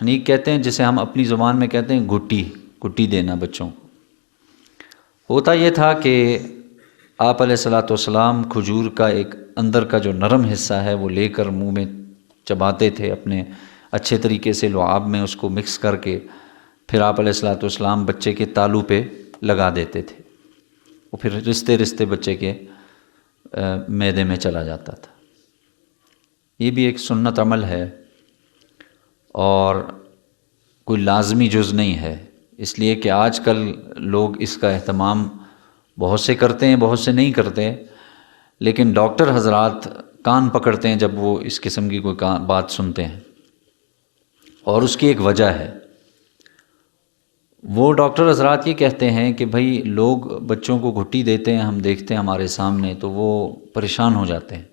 تحنیک کہتے ہیں، جسے ہم اپنی زبان میں کہتے ہیں گھٹی دینا بچوں کو۔ ہوتا یہ تھا کہ آپ علیہ الصلاۃ والسلام کھجور کا ایک اندر کا جو نرم حصہ ہے وہ لے کر منہ میں چباتے تھے، اپنے اچھے طریقے سے لعاب میں اس کو مکس کر کے، پھر آپ علیہ الصلاۃ والسلام بچے کے تالو پہ لگا دیتے تھے، وہ پھر رستے رستے بچے کے معدے میں چلا جاتا تھا۔ یہ بھی ایک سنت عمل ہے اور کوئی لازمی جز نہیں ہے، اس لیے کہ آج کل لوگ اس کا اہتمام بہت سے کرتے ہیں، بہت سے نہیں کرتے، لیکن ڈاکٹر حضرات کان پکڑتے ہیں جب وہ اس قسم کی کوئی بات سنتے ہیں، اور اس کی ایک وجہ ہے۔ وہ ڈاکٹر حضرات یہ کہتے ہیں کہ بھائی لوگ بچوں کو گھٹی دیتے ہیں، ہم دیکھتے ہیں ہمارے سامنے تو وہ پریشان ہو جاتے ہیں۔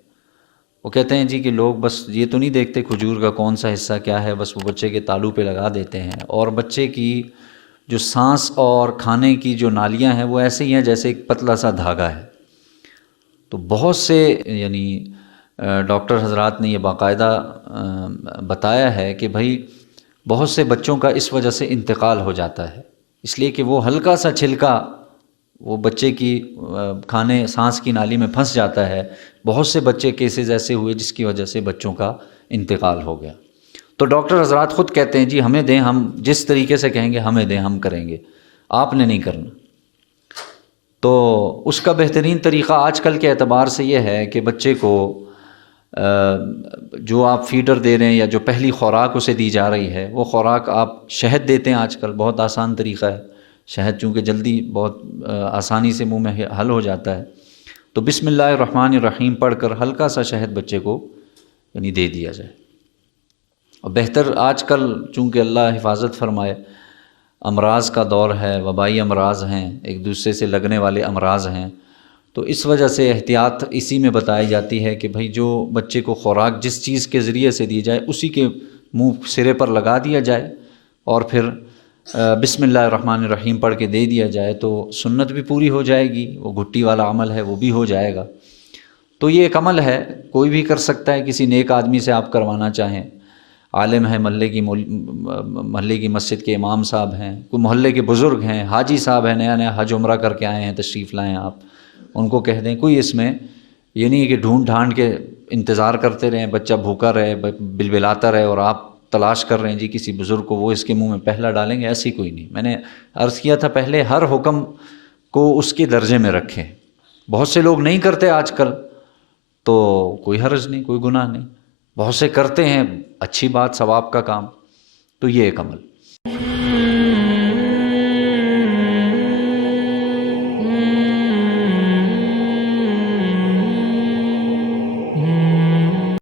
وہ کہتے ہیں جی کہ لوگ بس یہ تو نہیں دیکھتے کھجور کا کون سا حصہ کیا ہے، بس وہ بچے کے تالو پہ لگا دیتے ہیں، اور بچے کی جو سانس اور کھانے کی جو نالیاں ہیں وہ ایسے ہی ہیں جیسے ایک پتلا سا دھاگا ہے۔ تو بہت سے یعنی ڈاکٹر حضرات نے یہ باقاعدہ بتایا ہے کہ بھائی بہت سے بچوں کا اس وجہ سے انتقال ہو جاتا ہے، اس لیے کہ وہ ہلکا سا چھلکا وہ بچے کی کھانے سانس کی نالی میں پھنس جاتا ہے۔ بہت سے بچے کیسز ایسے ہوئے جس کی وجہ سے بچوں کا انتقال ہو گیا۔ تو ڈاکٹر حضرات خود کہتے ہیں جی ہمیں دیں، ہم جس طریقے سے کہیں گے ہمیں دیں، ہم کریں گے، آپ نے نہیں کرنا۔ تو اس کا بہترین طریقہ آج کل کے اعتبار سے یہ ہے کہ بچے کو جو آپ فیڈر دے رہے ہیں یا جو پہلی خوراک اسے دی جا رہی ہے وہ خوراک آپ شہد دیتے ہیں۔ آج کل بہت آسان طریقہ ہے، شہد چونکہ جلدی بہت آسانی سے منہ میں حل ہو جاتا ہے، تو بسم اللہ الرحمن الرحیم پڑھ کر ہلکا سا شہد بچے کو یعنی دے دیا جائے۔ اور بہتر آج کل چونکہ اللہ حفاظت فرمائے امراض کا دور ہے، وبائی امراض ہیں، ایک دوسرے سے لگنے والے امراض ہیں، تو اس وجہ سے احتیاط اسی میں بتائی جاتی ہے کہ بھائی جو بچے کو خوراک جس چیز کے ذریعے سے دی جائے اسی کے منہ سرے پر لگا دیا جائے اور پھر بسم اللہ الرحمن الرحیم پڑھ کے دے دیا جائے، تو سنت بھی پوری ہو جائے گی، وہ گھٹی والا عمل ہے وہ بھی ہو جائے گا۔ تو یہ ایک عمل ہے، کوئی بھی کر سکتا ہے، کسی نیک آدمی سے آپ کروانا چاہیں، عالم ہے، محلے کی مسجد کے امام صاحب ہیں، کوئی محلے کے بزرگ ہیں، حاجی صاحب ہیں، نیا نیا حج عمرہ کر کے آئے ہیں، تشریف لائیں، آپ ان کو کہہ دیں۔ کوئی اس میں یہ نہیں ہے کہ ڈھونڈ ڈھانڈ کے انتظار کرتے رہیں، بچہ بھوکا رہے، بلبلاتا رہے اور آپ تلاش کر رہے ہیں جی کسی بزرگ کو وہ اس کے منہ میں پہلا ڈالیں گے، ایسی کوئی نہیں۔ میں نے عرض کیا تھا پہلے ہر حکم کو اس کے درجے میں رکھیں، بہت سے لوگ نہیں کرتے آج کل، تو کوئی حرج نہیں، کوئی گناہ نہیں، بہت سے کرتے ہیں، اچھی بات، ثواب کا کام، تو یہ ایک عمل۔